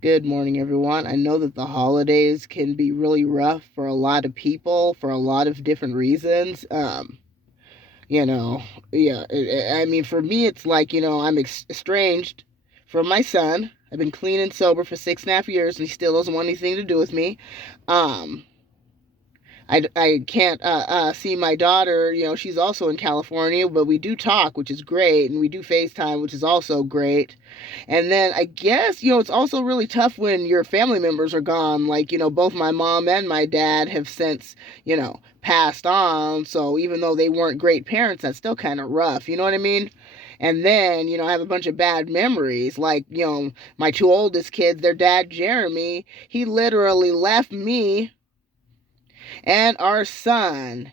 Good morning, everyone. I know that the holidays can be really rough for a lot of people for a lot of different reasons. You know, yeah, I mean, for me, it's like, I'm estranged from my son. I've been clean and sober for 6.5 years, and he still doesn't want anything to do with me. Um, I can't see my daughter. She's also in California, but we do talk, which is great, and we do FaceTime, which is also great. And then I guess, it's also really tough when your family members are gone. Like, both my mom and my dad have since, passed on. So even though they weren't great parents, that's still kind of rough. You know what I mean? And then, I have a bunch of bad memories. Like, my two oldest kids, their dad, Jeremy, he literally left me and our son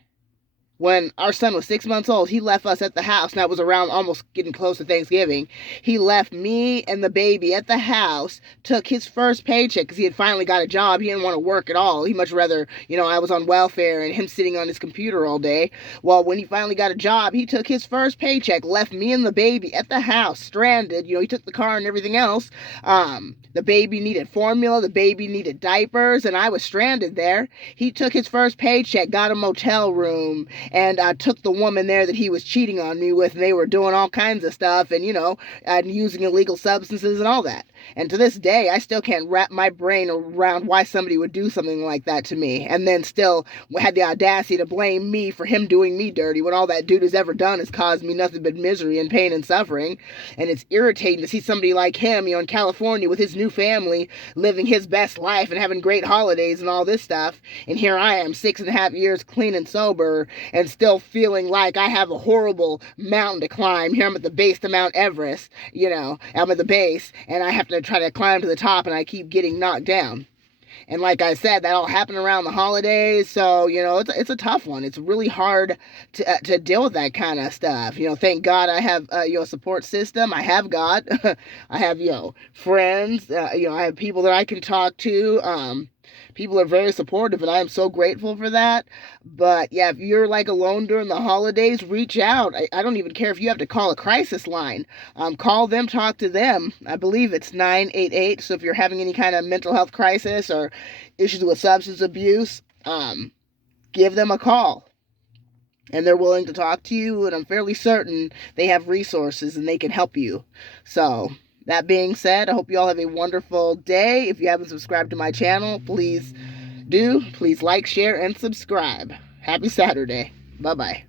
when our son was 6 months old. He left us at the house, and that was around almost getting close to Thanksgiving. He left me and the baby at the house, took his first paycheck because he had finally got a job. He didn't want to work at all. He much rather, I was on welfare and him sitting on his computer all day. Well, when he finally got a job, he took his first paycheck, left me and the baby at the house, stranded. He took the car and everything else. The baby needed formula, the baby needed diapers, and I was stranded there. He took his first paycheck, got a motel room, and I took the woman there that he was cheating on me with, and they were doing all kinds of stuff, and using illegal substances and all that. And to this day, I still can't wrap my brain around why somebody would do something like that to me, and then still had the audacity to blame me for him doing me dirty when all that dude has ever done has caused me nothing but misery and pain and suffering. And it's irritating to see somebody like him, in California with his new family, living his best life and having great holidays and all this stuff. And here I am, 6.5 years clean and sober, and still feeling like I have a horrible mountain to climb. Here I'm at the base of Mount Everest, I'm at the base, and I have to try to climb to the top, and I keep getting knocked down. And like I said, that all happened around the holidays, so it's a tough one. It's really hard to deal with that kind of stuff. Thank God I have a support system. I have God. I have friends. I have people that I can talk to. People are very supportive, and I am so grateful for that. But yeah, if you're like alone during the holidays, reach out. I don't even care if you have to call a crisis line. Call them, talk to them. I believe it's 988. So if you're having any kind of mental health crisis or issues with substance abuse, give them a call. And they're willing to talk to you, and I'm fairly certain they have resources and they can help you. So, that being said, I hope you all have a wonderful day. If you haven't subscribed to my channel, please do. Please like, share, and subscribe. Happy Saturday. Bye-bye.